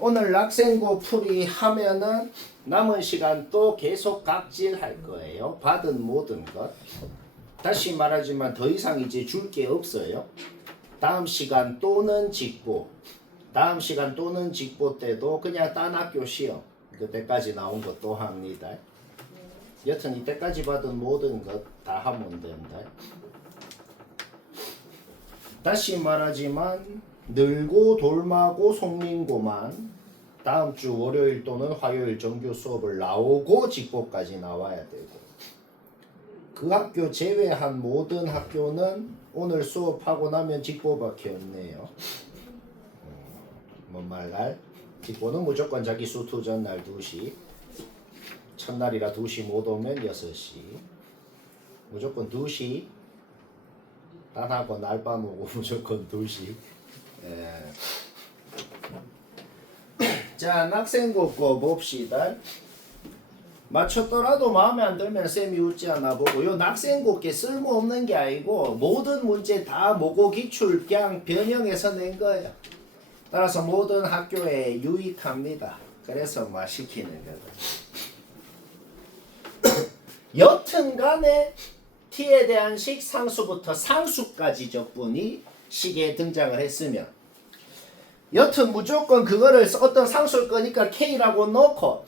오늘 낙생고 풀이 하면은 남은 시간 또 계속 각질할 거예요. 받은 모든 것. 다시 말하지만 더 이상 이제 줄 게 없어요. 다음 시간 또는 직보. 다음 시간 또는 직보 때도 그냥 딴 학교 시험. 그때까지 나온 것 또 합니다. 여튼 이때까지 받은 모든 것 다 하면 된다. 다시 말하지만 늘고 돌마고 송민고만 다음 주 월요일 또는 화요일 정규 수업을 나오고 직보까지 나와야 되고, 그 학교 제외한 모든 학교는 오늘 수업하고 나면 직보밖에 없네요. 뭔 말날? 직보는 무조건 자기 수투 전날 2시, 첫날이라 2시 못 오면 6시, 무조건 2시, 단하고 날밤 오고 무조건 2시. 예. 자, 낙생고 거 봅시다. 맞췄더라도 마음에 안 들면 쌤이 웃지 않아 보고, 요 낙생고 게 쓸모없는 게 아니고 모든 문제 다 모고 기출 그냥 변형해서 낸 거예요. 따라서 모든 학교에 유익합니다. 그래서 막 시키는 거죠. 여튼간에 t에 대한 식 상수부터 상수까지 적분이 식에 등장을 했으면, 여튼 무조건 그거를 어떤 상수일 거니까 k라고 넣고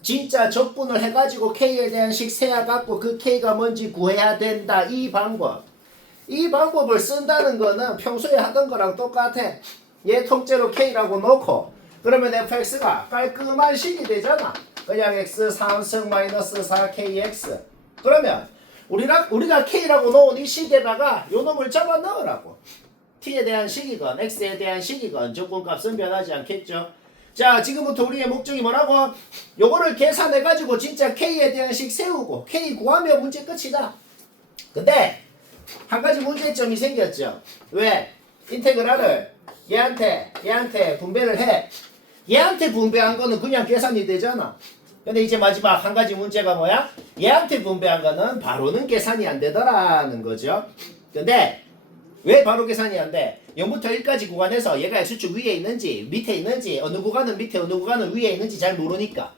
진짜 적분을 해가지고 k에 대한 식 세어갖고 그 k가 뭔지 구해야 된다. 이 방법을 쓴다는 거는 평소에 하던 거랑 똑같아. 얘 통째로 k라고 넣고 그러면 fx가 깔끔한 식이 되잖아. 그냥 x 3승 마이너스 4kx. 그러면 우리가 k라고 넣은 이 식에다가 요 놈을 잡아 넣으라고. t에 대한 식이건 x에 대한 식이건 적분값은 변하지 않겠죠. 자, 지금부터 우리의 목적이 뭐라고? 요거를 계산해가지고 진짜 k에 대한 식 세우고 k 구하면 문제 끝이다. 근데 한 가지 문제점이 생겼죠. 왜? 인테그랄을 얘한테 분배를 해. 얘한테 분배한 거는 그냥 계산이 되잖아. 근데 이제 마지막 한 가지 문제가 뭐야? 얘한테 분배한 거는 바로는 계산이 안 되더라는 거죠. 근데 왜 바로 계산이 안 돼? 0부터 1까지 구간에서 얘가 x축 위에 있는지 밑에 있는지 어느 구간은 밑에 어느 구간은 위에 있는지 잘 모르니까.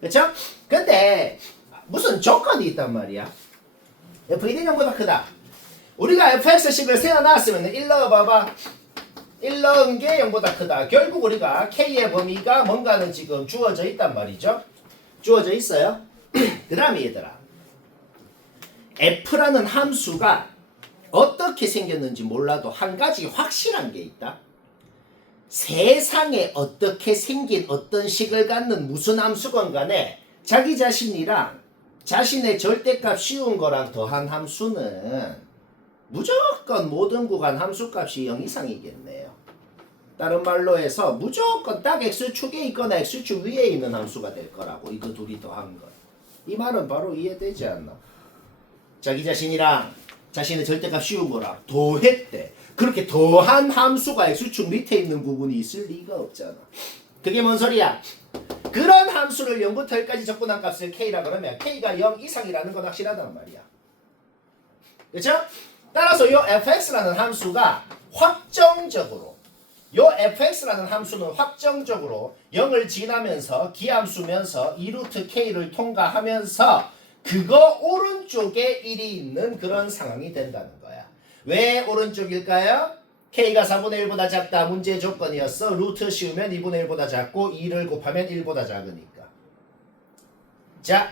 그쵸? 근데 무슨 조건이 있단 말이야. f1이 0보다 크다. 우리가 fx식을 세워놨으면 1 넣어봐봐. 1 넣은 게 0보다 크다. 결국 우리가 k의 범위가 뭔가는 지금 주어져 있단 말이죠. 주어져 있어요. 그 다음에 얘들아, f라는 함수가 어떻게 생겼는지 몰라도 한 가지 확실한 게 있다. 세상에 어떻게 생긴 어떤 식을 갖는 무슨 함수건 간에 자기 자신이랑 자신의 절대값 씌운 거랑 더한 함수는 무조건 모든 구간 함수값이 0 이상이겠네요. 다른 말로 해서 무조건 딱 x축에 있거나 x축 위에 있는 함수가 될 거라고. 이거 둘이 더한 거. 이 말은 바로 이해되지 않나? 자기 자신이랑 자신의 절대값 씌운 거랑 더했대. 그렇게 더한 함수가 x축 밑에 있는 부분이 있을 리가 없잖아. 그게 뭔 소리야? 그런 함수를 0부터 1까지 적분한 값을 k라 그러면 k가 0 이상이라는 건 확실하단 말이야. 그렇죠? 따라서 요 fx라는 함수가 확정적으로, 요 fx라는 함수는 확정적으로 0을 지나면서 기함수면서 2루트 k를 통과하면서 그거 오른쪽에 1이 있는 그런 상황이 된다는 거야. 왜 오른쪽일까요? k가 4분의 1보다 작다. 문제 조건이었어. 루트 씌우면 2분의 1보다 작고 2를 곱하면 1보다 작으니까. 자,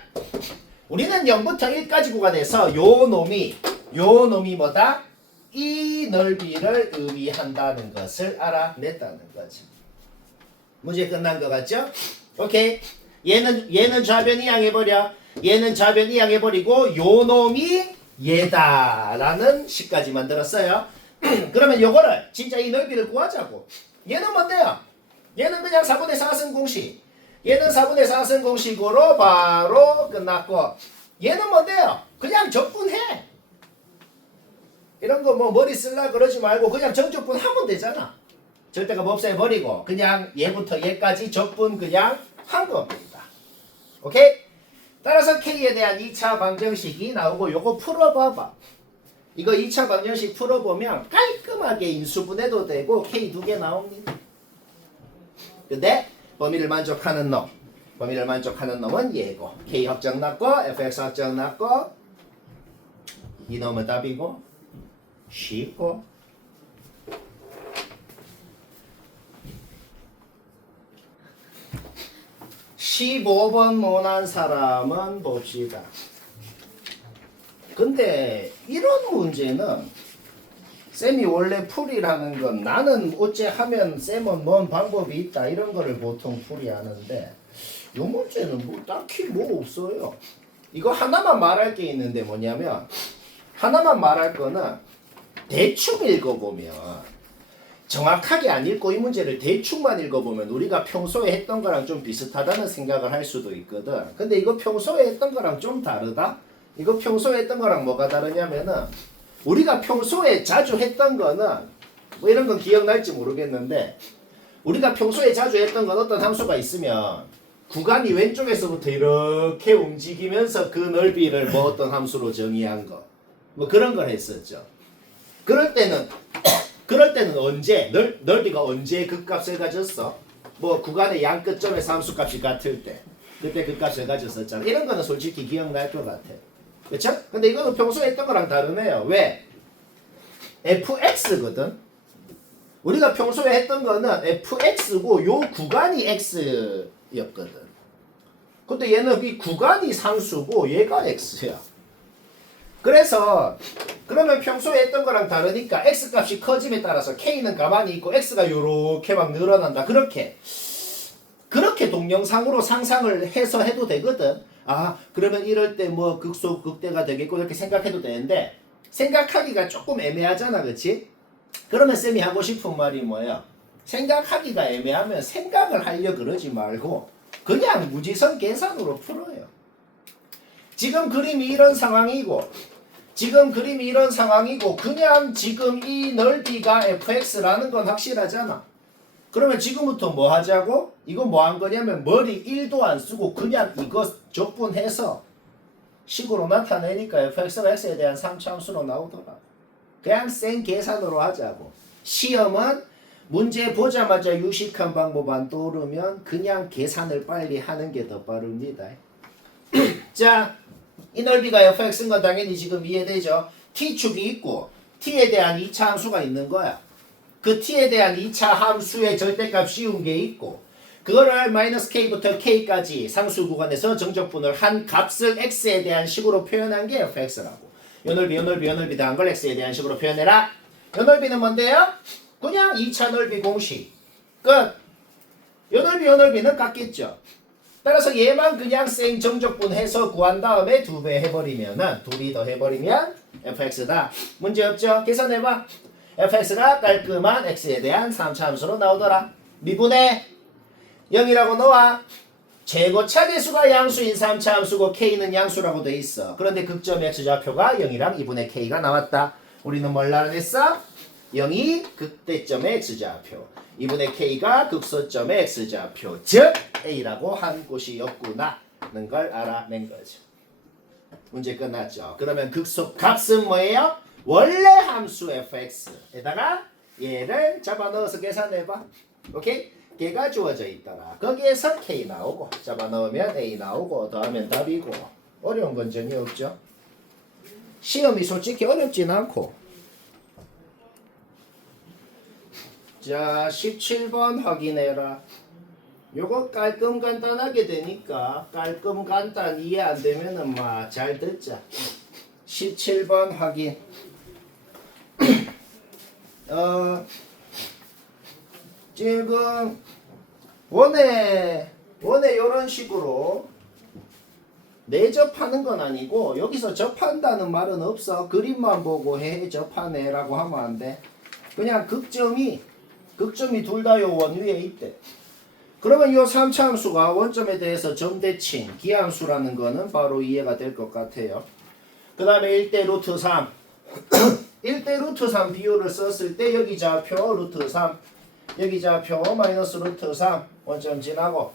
우리는 0부터 1까지 구간에서 요 놈이 뭐다? 이 넓이를 의미한다는 것을 알아냈다는 거지. 문제 끝난 것 같죠? 오케이. 얘는 좌변 이항해버려. 얘는 좌변 이항해버리고 요 놈이 얘다라는 식까지 만들었어요. 그러면 요거를 진짜 이 넓이를 구하자고. 얘는 뭔데요? 얘는 그냥 4분의 4승 공식. 얘는 4분의 4승 공식으로 바로 끝났고, 얘는 뭔데요? 그냥 적분해. 이런 거 뭐 머리 쓸라 그러지 말고 그냥 정적분 하면 되잖아. 절대값 없애버리고 그냥 얘부터 얘까지 적분 그냥 한 겁니다. 오케이? 따라서 k에 대한 2차 방정식이 나오고 요거 풀어봐봐. 이거 2차 방정식 풀어보면 깔끔하게 인수분해도 되고 k 2개 나옵니다. 근데 범위를 만족하는 놈. 범위를 만족하는 놈은 얘고. K 확정 났고 fx 확정 났고 이 놈은 답이고 쉽고 15번 못한 사람은 봅시다. 근데 이런 문제는 쌤이 원래 풀이라는 건 나는 어째 하면 쌤은 뭔 방법이 있다 이런 거를 보통 풀이하는데 이 문제는 뭐 딱히 뭐 없어요. 이거 하나만 말할 게 있는데 뭐냐면 하나만 말할 거는 대충 읽어보면 정확하게 안 읽고 이 문제를 대충만 읽어보면 우리가 평소에 했던 거랑 좀 비슷하다는 생각을 할 수도 있거든. 근데 이거 평소에 했던 거랑 좀 다르다? 이거 평소에 했던 거랑 뭐가 다르냐면은 우리가 평소에 자주 했던 거는 뭐 이런 건 기억날지 모르겠는데 우리가 평소에 자주 했던 건 어떤 함수가 있으면 구간이 왼쪽에서부터 이렇게 움직이면서 그 넓이를 뭐 어떤 함수로 정의한 거 뭐 그런 걸 했었죠. 그럴 때는 언제 넓이가 언제 그 값을 가졌어? 뭐 구간의 양 끝점에서 함수 값이 같을 때 그때 그 값을 가졌었잖아. 이런 거는 솔직히 기억날 것 같아. 그쵸? 근데 이거는 평소에 했던 거랑 다르네요. 왜? fx거든. 우리가 평소에 했던 거는 fx고 요 구간이 x였거든. 근데 얘는 이 구간이 상수고 얘가 x야. 그래서 그러면 평소에 했던 거랑 다르니까 x값이 커짐에 따라서 k는 가만히 있고 x가 요렇게 막 늘어난다. 그렇게 동영상으로 상상을 해서 해도 되거든. 아 그러면 이럴 때 뭐 극소 극대가 되겠고 이렇게 생각해도 되는데 생각하기가 조금 애매하잖아. 그치? 그러면 쌤이 하고 싶은 말이 뭐야? 생각하기가 애매하면 생각을 하려 그러지 말고 그냥 무지성 계산으로 풀어요. 지금 그림이 이런 상황이고 그냥 지금 이 넓이가 fx라는 건 확실하잖아. 그러면 지금부터 뭐 하자고? 이거 뭐 한 거냐면 머리 1도 안 쓰고 그냥 이거 적분해서 식으로 나타내니까 fx가 x에 대한 3차함수로 나오더라. 그냥 생 계산으로 하자고. 시험은 문제 보자마자 유식한 방법 안 떠오르면 그냥 계산을 빨리 하는 게 더 빠릅니다. 자, 이 넓이가 fx인 건 당연히 지금 이해되죠? t축이 있고 t에 대한 2차 함수가 있는 거야. 그 t에 대한 2차 함수의 절대값 씌운 게 있고 그거를 -k부터 k까지 상수 구간에서 정적분을 한 값을 x에 대한 식으로 표현한 게 fx라고. 요 넓이 더한 걸 x에 대한 식으로 표현해라. 요 넓이는 뭔데요? 그냥 2차 넓이 공식. 끝. 요 넓이는 같겠죠. 따라서 얘만 그냥 생 정적분 해서 구한 다음에 2배 해버리면은 2배 더 해버리면 fx다. 문제 없죠? 계산해봐. fx가 깔끔한 x에 대한 3차 함수로 나오더라. 미분의 0이라고 넣어. 최고차계수가 양수인 3차 함수고 k는 양수라고 돼 있어. 그런데 극점 x좌표가 0이랑 2분의 k가 나왔다. 우리는 뭘 알아냈어? 0이 극대점의 x좌표, 2분의 k가 극소점의 x좌표, 즉 a라고 한 곳이었구나는 걸 알아낸 거죠. 문제 끝났죠. 그러면 극소값은 뭐예요? 원래 함수 fx에다가 얘를 잡아넣어서 계산해봐. 오케이? 걔가 주어져 있더라. 거기에서 k 나오고 잡아넣으면 a 나오고 더하면 답이고. 어려운 건 전혀 없죠. 시험이 솔직히 어렵진 않고. 자, 17번 확인해라. 요거 깔끔 간단하게 되니까 깔끔 간단 이해 안 되면은 막 잘 듣자. 17번 확인. 지금 원에 요런 식으로 내접하는 건 아니고 여기서 접한다는 말은 없어. 그림만 보고 해 접하네 라고 하면 안 돼. 그냥 극점이 둘 다 요 원 위에 있대. 그러면 요 3차 함수가 원점에 대해서 점대칭 기함수라는 거는 바로 이해가 될 것 같아요. 그 다음에 1대 루트 3 1대 루트 3 비율을 썼을 때 여기 좌표 루트 3 여기 좌표 마이너스 루트 3 원점 지나고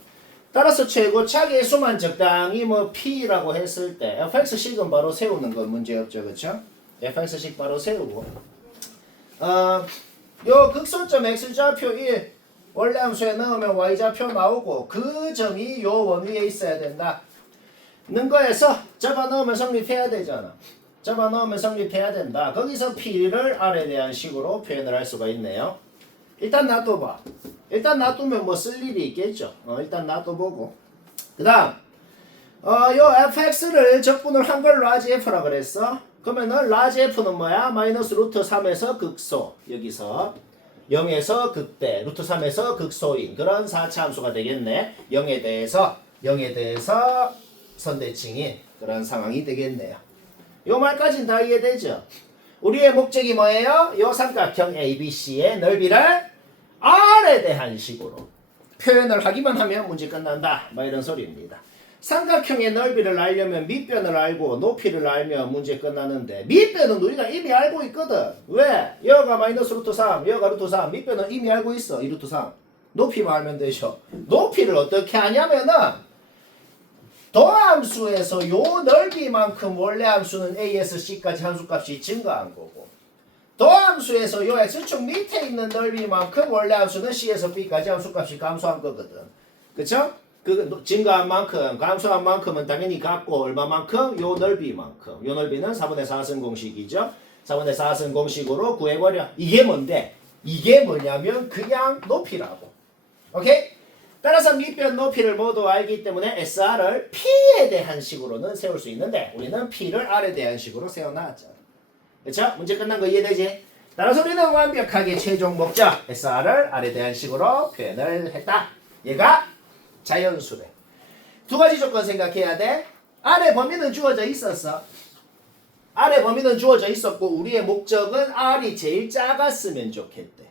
따라서 최고차계수만 적당히 뭐 p라고 했을 때 fx식은 바로 세우는 건 문제없죠. 그쵸? fx식 바로 세우고 요 극소점 x좌표 1 원래 함수에 넣으면 y좌표 나오고 그 점이 요 원위에 있어야 된다. 는 거에서 잡아넣으면 성립해야 되잖아. 잡아넣으면 성립해야 된다. 거기서 P를 R에 대한 식으로 표현을 할 수가 있네요. 일단 놔둬봐. 일단 놔두면 뭐 쓸 일이 있겠죠. 일단 놔둬보고. 그 다음 요 fx를 적분을 한 걸 라지 f라 그랬어. 그러면은 라지 f는 뭐야? 마이너스 루트 3에서 극소. 여기서 0에서 극대, 루트 3에서 극소인 그런 4차 함수가 되겠네. 0에 대해서 선대칭인 그런 상황이 되겠네요. 요 말까지는 다 이해되죠? 우리의 목적이 뭐예요? 요 삼각형 ABC의 넓이를 R에 대한 식으로 표현을 하기만 하면 문제 끝난다. 뭐 이런 소리입니다. 삼각형의 넓이를 알려면 밑변을 알고 높이를 알면 문제 끝나는데 밑변은 우리가 이미 알고 있거든. 왜? 여가 마이너스 루트 3, 여가 루트 3. 밑변은 이미 알고 있어. 이 루트 3. 높이만 알면 되죠. 높이를 어떻게 하냐면은 더함수에서 요 넓이만큼 원래 함수는 A에서 C까지 함수값이 증가한 거고 더함수에서 요 X축 밑에 있는 넓이만큼 원래 함수는 C에서 B까지 함수값이 감소한 거거든. 그쵸? 그 증가한 만큼, 감소한 만큼은 당연히 같고 얼마만큼? 요 넓이만큼. 요 넓이는 4분의 4승 공식이죠. 4분의 4승 공식으로 구해버려. 이게 뭔데? 이게 뭐냐면 그냥 높이라고. 오케이? 따라서 밑변 높이를 모두 알기 때문에 SR을 P에 대한 식으로는 세울 수 있는데 우리는 P를 R에 대한 식으로 세워놨잖아. 그쵸? 문제 끝난 거 이해되지? 따라서 우리는 완벽하게 최종 목적 SR을 R에 대한 식으로 표현을 했다. 얘가 자연수래. 두 가지 조건 생각해야 돼. R의 범위는 주어져 있었어. R의 범위는 주어져 있었고 우리의 목적은 R이 제일 작았으면 좋겠대.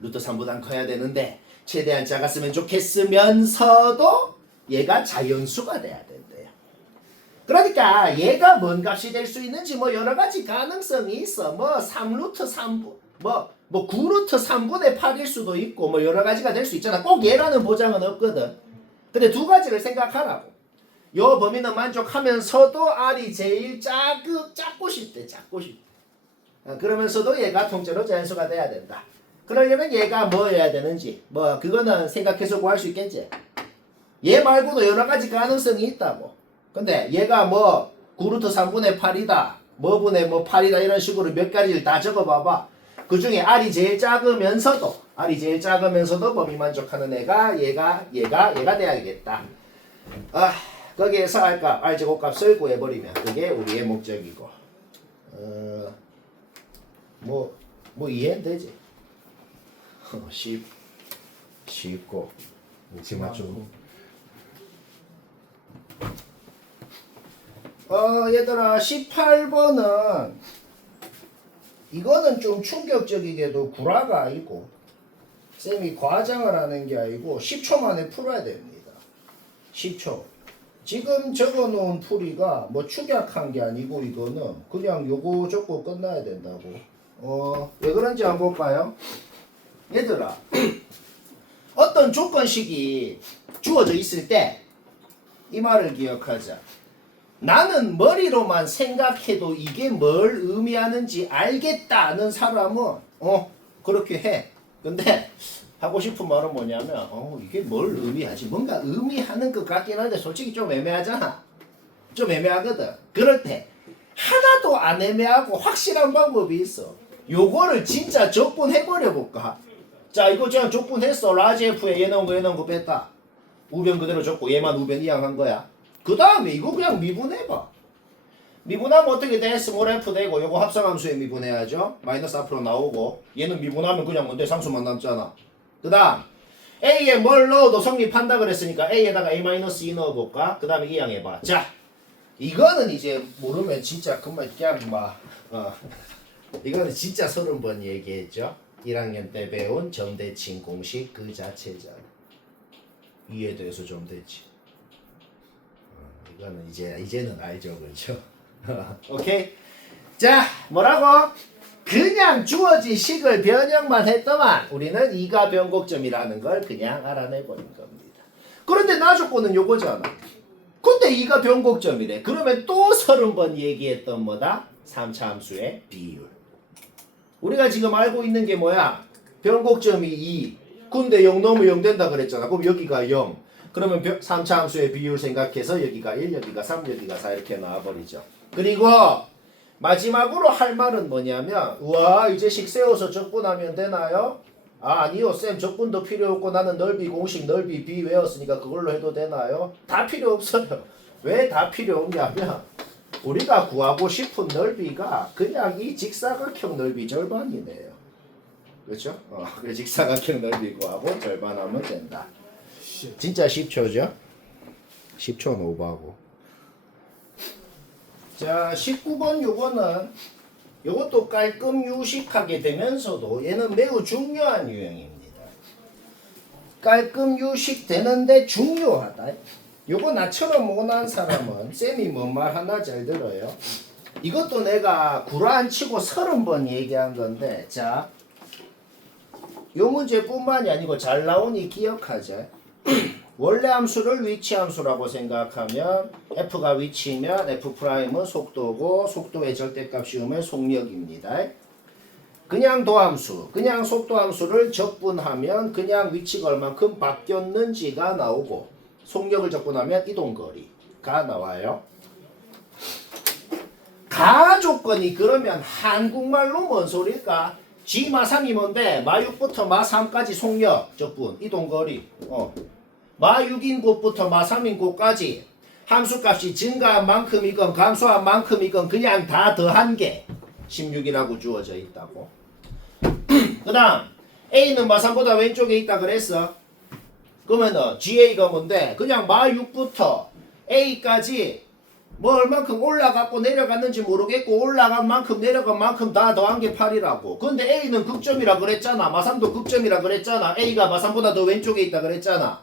루트 3보단 커야 되는데 최대한 작았으면 좋겠으면서도 얘가 자연수가 돼야 된대요. 그러니까 얘가 뭔 값이 될 수 있는지 뭐 여러 가지 가능성이 있어. 뭐 3루트 3분 뭐 9루트 3분의 8일 수도 있고 뭐 여러 가지가 될 수 있잖아. 꼭 얘라는 보장은 없거든. 근데 두 가지를 생각하라고. 요 범위는 만족하면서도 R이 제일 작고 싶대. 그러면서도 얘가 통째로 자연수가 돼야 된다. 그러려면 얘가 뭐여야 되는지 뭐 그거는 생각해서 구할 수 있겠지. 얘 말고도 여러 가지 가능성이 있다고. 근데 얘가 뭐 9루트 3분의 8이다. 뭐분의 뭐 8이다 이런 식으로 몇 가지를 다 적어봐봐. 그 중에 R이 제일 작으면서도 범위 만족하는 애가 얘가 돼야겠다. 거기에서 R값, R제곱값을 구해버리면 그게 우리의 목적이고 뭐 이해는 되지? 쉽고 지금 좀 얘들아 18번은 이거는 좀 충격적이게도 구라가 아니고 쌤이 과장을 하는 게 아니고 10초 만에 풀어야 됩니다. 10초. 지금 적어놓은 풀이가 뭐 축약한 게 아니고 이거는 그냥 요거 적고 끝나야 된다고. 왜 그런지 한번 볼까요? 얘들아 어떤 조건식이 주어져 있을 때 이 말을 기억하자. 나는 머리로만 생각해도 이게 뭘 의미하는지 알겠다는 사람은 그렇게 해. 근데 하고 싶은 말은 뭐냐면 이게 뭘 의미하지? 뭔가 의미하는 것 같긴 한데 솔직히 좀 애매하잖아. 좀 애매하거든. 그럴 때 하나도 안 애매하고 확실한 방법이 있어. 요거를 진짜 적분해버려 볼까? 자, 이거 그냥 적분했어. 라지 F에 얘 넣은 거 뺐다. 우변 그대로 적고 얘만 우변 이항한 거야. 그 다음에 이거 그냥 미분해봐. 미분하면 어떻게 돼? 스몰 F 되고 요거 합성함수에 미분해야죠. 마이너스 앞으로 나오고 얘는 미분하면 그냥 뭔데 상수만 남잖아. 그 다음 A에 뭘 넣어도 성립한다 그랬으니까 A에다가 A-2 넣어볼까? 그 다음에 이항해봐. 자, 이거는 이제 모르면 진짜 그만 그냥 이거는 진짜 30번 얘기했죠. 1학년 때 배운 점대칭 공식 그 자체잖아. 이해돼서 좀 됐지. 이거는 이제는 알죠, 그렇죠? 오케이. 자, 뭐라고? 그냥 주어진 식을 변형만 했더만 우리는 이가 변곡점이라는 걸 그냥 알아내버린 겁니다. 그런데 나 조건은 요거잖아. 근데 이가 변곡점이래. 그러면 또 30번 얘기했던 뭐다? 3차 함수의 비율. 우리가 지금 알고 있는 게 뭐야? 변곡점이 2, 근데 0 넣으면 0 된다 그랬잖아. 그럼 여기가 0. 그러면 3차 함수의 비율 생각해서 여기가 1, 여기가 3, 여기가 4 이렇게 나와버리죠. 그리고 마지막으로 할 말은 뭐냐면 우와 이제 식 세워서 적분하면 되나요? 아니요 쌤 적분도 필요 없고 나는 넓이 공식 넓이 b 외웠으니까 그걸로 해도 되나요? 다 필요 없어요. 왜 다 필요 없냐면 우리가 구하고 싶은 넓이가 그냥 이 직사각형 넓이 절반이네요. 그렇죠? 그 직사각형 넓이 구하고 절반하면 된다. 진짜 10초죠? 10초는 오버하고. 자 19번 요거는 요것도 깔끔 유식하게 되면서도 얘는 매우 중요한 유형입니다. 깔끔 유식 되는데 중요하다. 요거 나처럼 못난 사람은 쌤이 뭔 말 하나 잘 들어요. 이것도 내가 구라안치고 30번 얘기한 건데 자 요 문제뿐만이 아니고 잘 나오니 기억하자. 원래 함수를 위치 함수라고 생각하면 f가 위치면 f'은 속도고 속도의 절대값 씌우면 속력입니다. 그냥 도함수, 그냥 속도함수를 적분하면 그냥 위치가 얼만큼 바뀌었는지가 나오고 속력을 적분하면 이동거리가 나와요. 가조건이 그러면 한국말로 뭔 소릴까? G 마3이 뭔데? 마6부터 마3까지 속력 적분 이동거리 마6인 곳부터 마3인 곳까지 함수값이 증가한 만큼이건 감소한 만큼이건 그냥 다 더한 게 16이라고 주어져 있다고. 그 다음 A는 마3보다 왼쪽에 있다 그랬어. 그러면은 GA가 뭔데? 그냥 마6부터 A까지 뭐 얼만큼 올라갔고 내려갔는지 모르겠고 올라간 만큼 내려간 만큼 다 더한 게 8이라고. 근데 A는 극점이라 그랬잖아. 마3도 극점이라 그랬잖아. A가 마3보다 더 왼쪽에 있다 그랬잖아.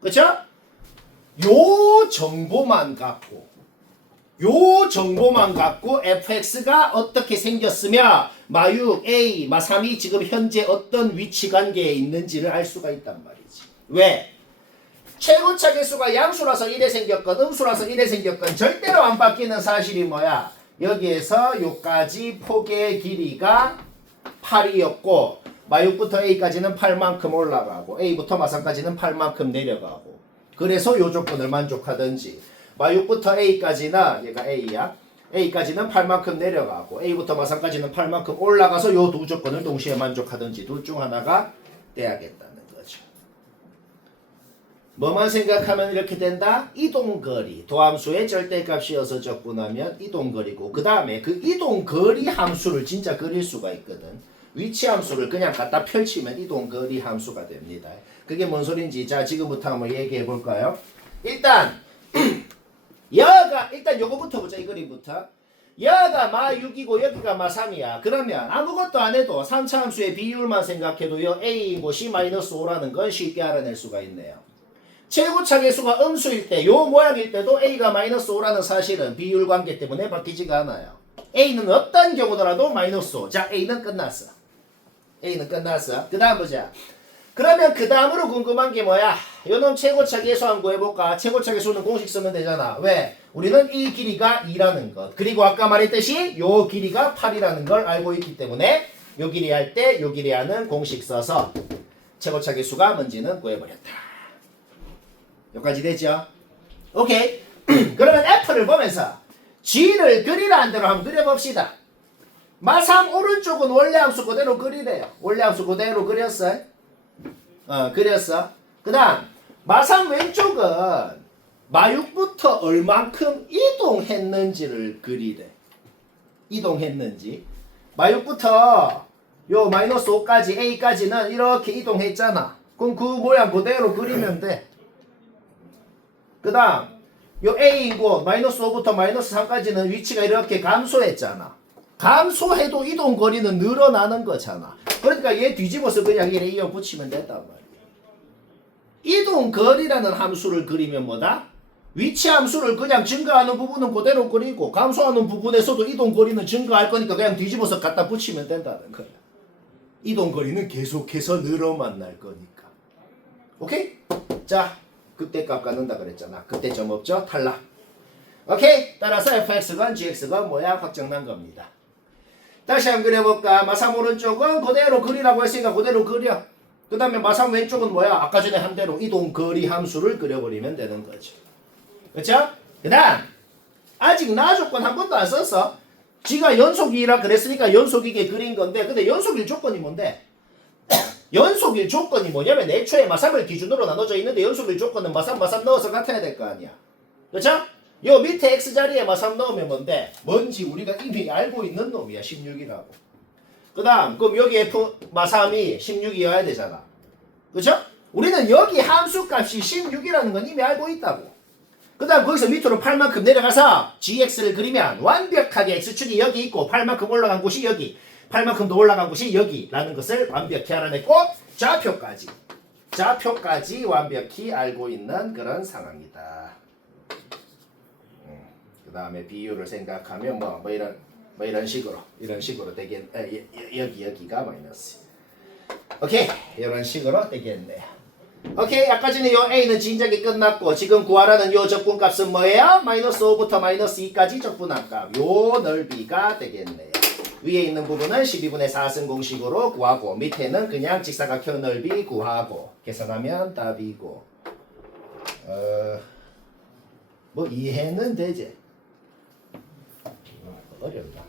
그쵸? 요 정보만 갖고 fx가 어떻게 생겼으며 마6, A, 마3이 지금 현재 어떤 위치 관계에 있는지를 알 수가 있단 말이지. 왜? 최고차 계수가 양수라서 1에 생겼건 음수라서 1에 생겼건 절대로 안 바뀌는 사실이 뭐야? 여기에서 요까지 폭의 길이가 8이었고 마6부터 A까지는 8만큼 올라가고 A부터 마3까지는 8만큼 내려가고 그래서 요 조건을 만족하든지 마6부터 A까지는 얘가 A야. A까지는 8만큼 내려가고 A부터 마3까지는 8만큼 올라가서 요 두 조건을 동시에 만족하든지 둘 중 하나가 돼야겠다는 거죠. 뭐만 생각하면 이렇게 된다? 이동거리. 도함수의 절대값이어서 적분하면 이동거리고 그 다음에 그 이동거리 함수를 진짜 그릴 수가 있거든. 위치 함수를 그냥 갖다 펼치면 이동거리 함수가 됩니다. 그게 뭔 소린지 자 지금부터 한번 얘기해 볼까요? 일단 일단 요거부터 보자. 이 그림부터. 여가 마6이고 여기가 마3이야. 그러면 아무것도 안 해도 3차 함수의 비율만 생각해도 요 A인 곳이 -5라는 건 쉽게 알아낼 수가 있네요. 최고차 계수가 음수일 때 요 모양일 때도 A가 -5라는 사실은 비율 관계 때문에 바뀌지가 않아요. A는 어떤 경우더라도 -5. 자 A는 끝났어. 그 다음 보자. 그러면 그 다음으로 궁금한 게 뭐야? 요놈 최고차 계수 한번 구해볼까? 최고차 계수는 공식 쓰면 되잖아. 왜? 우리는 이 길이가 2라는 것 그리고 아까 말했듯이 요 길이가 8이라는 걸 알고 있기 때문에 요 길이 할 때 요 길이 하는 공식 써서 최고차 계수가 뭔지는 구해버렸다. 여기까지 됐죠? 오케이. 그러면 F를 보면서 G를 그리라는 대로 한번 그려봅시다. 마3 오른쪽은 원래 함수 그대로 그리래요. 원래 함수 그대로 그렸어. 그렸어. 그 다음 마3 왼쪽은 마6부터 얼만큼 이동했는지를 그리래. 이동했는지. 마6부터 요 -5까지 A까지는 이렇게 이동했잖아. 그럼 그 모양 그대로 그리면 돼. 그 다음 요 A이고 -5부터 -3까지는 위치가 이렇게 감소했잖아. 감소해도 이동거리는 늘어나는 거잖아. 그러니까 얘 뒤집어서 그냥 이래 이어 붙이면 된단 말이야. 이동거리라는 함수를 그리면 뭐다? 위치 함수를 그냥 증가하는 부분은 그대로 그리고 감소하는 부분에서도 이동거리는 증가할 거니까 그냥 뒤집어서 갖다 붙이면 된다는 거야. 이동거리는 계속해서 늘어만 날 거니까. 오케이? 자, 그때값 갖는다 그랬잖아. 그때 점 없죠? 탈락. 오케이? 따라서 fx건 gx건 모양 확정난 겁니다. 다시 한번 그려볼까? 마3 오른쪽은 그대로 그리라고 했으니까 그대로 그려. 그 다음에 마삼 왼쪽은 뭐야? 아까 전에 한 대로 이동 거리 함수를 그려버리면 되는 거죠. 그쵸? 그 다음 아직 나 조건 한 번도 안 썼어. 지가 연속이라 그랬으니까 연속이게 그린 건데 근데 연속일 조건이 뭔데? 연속일 조건이 뭐냐면 애초에 마삼을 기준으로 나눠져 있는데 연속일 조건은 마삼 넣어서 같아야 될 거 아니야. 그쵸? 요 밑에 x자리에 마삼 넣으면 뭔데? 뭔지 우리가 이미 알고 있는 놈이야. 16이라고. 그 다음 그럼 여기 f 마삼이 16이어야 되잖아. 그쵸? 우리는 여기 함수값이 16이라는 건 이미 알고 있다고. 그 다음 거기서 밑으로 8만큼 내려가서 gx를 그리면 완벽하게 x축이 여기 있고 8만큼 올라간 곳이 여기 8만큼 더 올라간 곳이 여기라는 것을 완벽히 알아냈고 좌표까지 완벽히 알고 있는 그런 상황이다. 그 다음에 비율을 생각하면 뭐 이런 식으로 되겠 여기가 마이너스. 오케이 이런 식으로 되겠네요. 오케이 아까 전에 요 a는 진작에 끝났고 지금 구하라는 요 적분값은 뭐예요? 마이너스 5부터 마이너스 2까지 적분한 값. 요 넓이가 되겠네요. 위에 있는 부분은 12분의 4승 공식으로 구하고 밑에는 그냥 직사각형 넓이 구하고 계산하면 답이고 뭐 이해는 되지? 어렵다.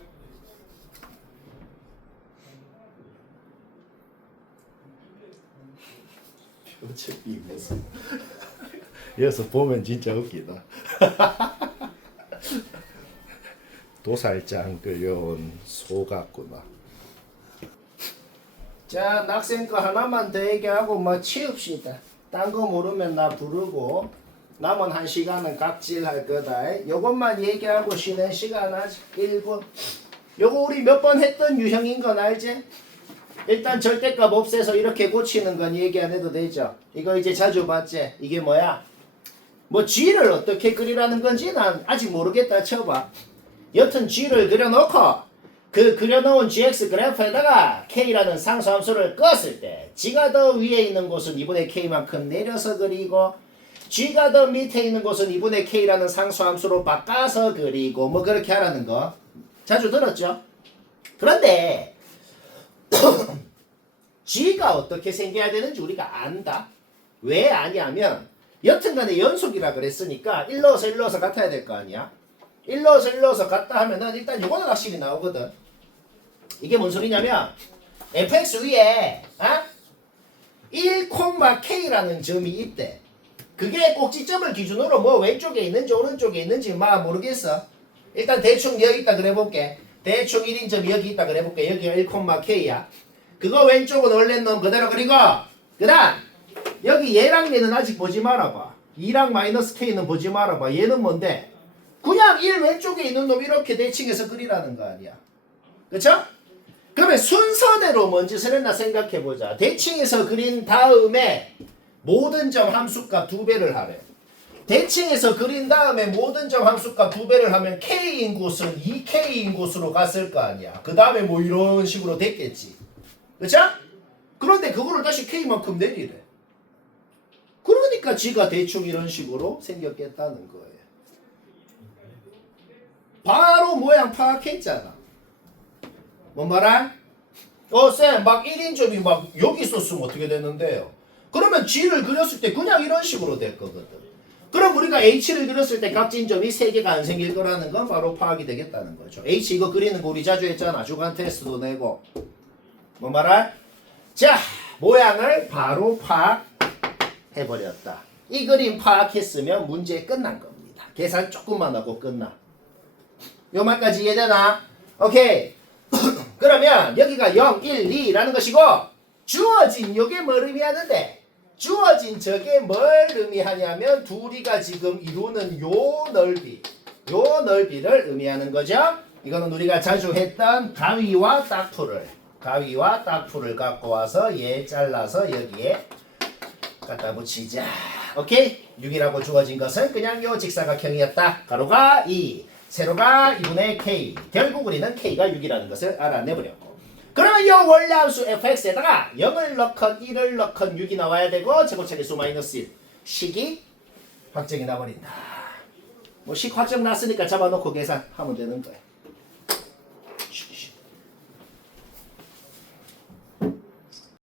표책비면서 여기서 보면 진짜 웃기다. 도살장 끌려온 소 같구나. 자, 낙생 거 하나만 더 얘기하고 뭐 치웁시다. 딴 거 모르면 나 부르고 남은 1시간은 각질할 거다. 요것만 얘기하고 쉬는 시간 아직 1분. 요거 우리 몇 번 했던 유형인 건 알지? 일단 절대값 없애서 이렇게 고치는 건 얘기 안 해도 되죠. 이거 이제 자주 봤지? 이게 뭐야? 뭐 G를 어떻게 그리라는 건지 난 아직 모르겠다 쳐봐. 여튼 G를 그려놓고 그 그려놓은 GX 그래프에다가 K라는 상수함수를 껐을 때 G가 더 위에 있는 곳은 2분의 K만큼 내려서 그리고 G가 더 밑에 있는 곳은 2분의 K라는 상수함수로 바꿔서 그리고 뭐 그렇게 하라는 거 자주 들었죠? 그런데 G가 어떻게 생겨야 되는지 우리가 안다. 왜 아냐면 여튼간에 연속이라 그랬으니까 1 넣어서 같아야 될 거 아니야. 1 넣어서 같다 하면은 일단 요거는 확실히 나오거든. 이게 뭔 소리냐면 fx 위에 1,k라는 점이 있대. 그게 꼭지점을 기준으로 뭐 왼쪽에 있는지 오른쪽에 있는지 막 모르겠어. 일단 대충 여기 있다 그래볼게. 대충 1인점이 여기 있다 그래볼게. 여기가 1,k야. 그거 왼쪽은 원래 놈 그대로 그리고 그 다음 여기 얘랑 얘는 아직 보지 말아봐. 2랑 마이너스 K는 보지 말아봐. 얘는 뭔데? 그냥 1 왼쪽에 있는 놈 이렇게 대칭해서 그리라는 거 아니야. 그쵸? 그러면 순서대로 뭔 짓을 했나 생각해보자. 대칭해서 그린 다음에 모든 점 함수값 2배를 하래. 대칭해서 그린 다음에 모든 점 함수값 2배를 하면 K인 곳은 2K인 곳으로 갔을 거 아니야. 그 다음에 뭐 이런 식으로 됐겠지. 그쵸? 그런데 그거를 다시 K만큼 내리래. 그러니까 G가 대충 이런 식으로 생겼겠다는 거예요. 바로 모양 파악했잖아. 뭔 말아? 쌤, 막 1인점이 막 여기 있었으면 어떻게 되는데요? 그러면 G를 그렸을 때 그냥 이런 식으로 될 거거든. 그럼 우리가 H를 그렸을 때 각진점이 3개가 안 생길 거라는 건 바로 파악이 되겠다는 거죠. H 이거 그리는 거 우리 자주 했잖아. 주간 테스트도 내고. 뭐 말할? 자, 모양을 바로 파악해버렸다. 이 그림 파악했으면 문제 끝난 겁니다. 계산 조금만 하고 끝나. 요 말까지 이해되나? 오케이. 그러면 여기가 0, 1, 2라는 것이고 주어진 요게 뭘 의미하는데? 주어진 저게 뭘 의미하냐면 둘이가 지금 이루는 요 넓이를 의미하는 거죠. 이거는 우리가 자주 했던 가위와 딱풀을 갖고 와서 얘 잘라서 여기에 갖다 붙이자. 오케이? 6이라고 주어진 것은 그냥 요 직사각형이었다. 가로가 2, 세로가 2분의 K. 결국 우리는 K가 6이라는 것을 알아내버렸고. 그러면 이 원래 함수 fx에다가 0을 넣건 1을 넣건 6이 나와야 되고 제곱차례수 마이너스 1. 식이 확정이 나버린다. 뭐 식 확정 났으니까 잡아놓고 계산하면 되는 거야.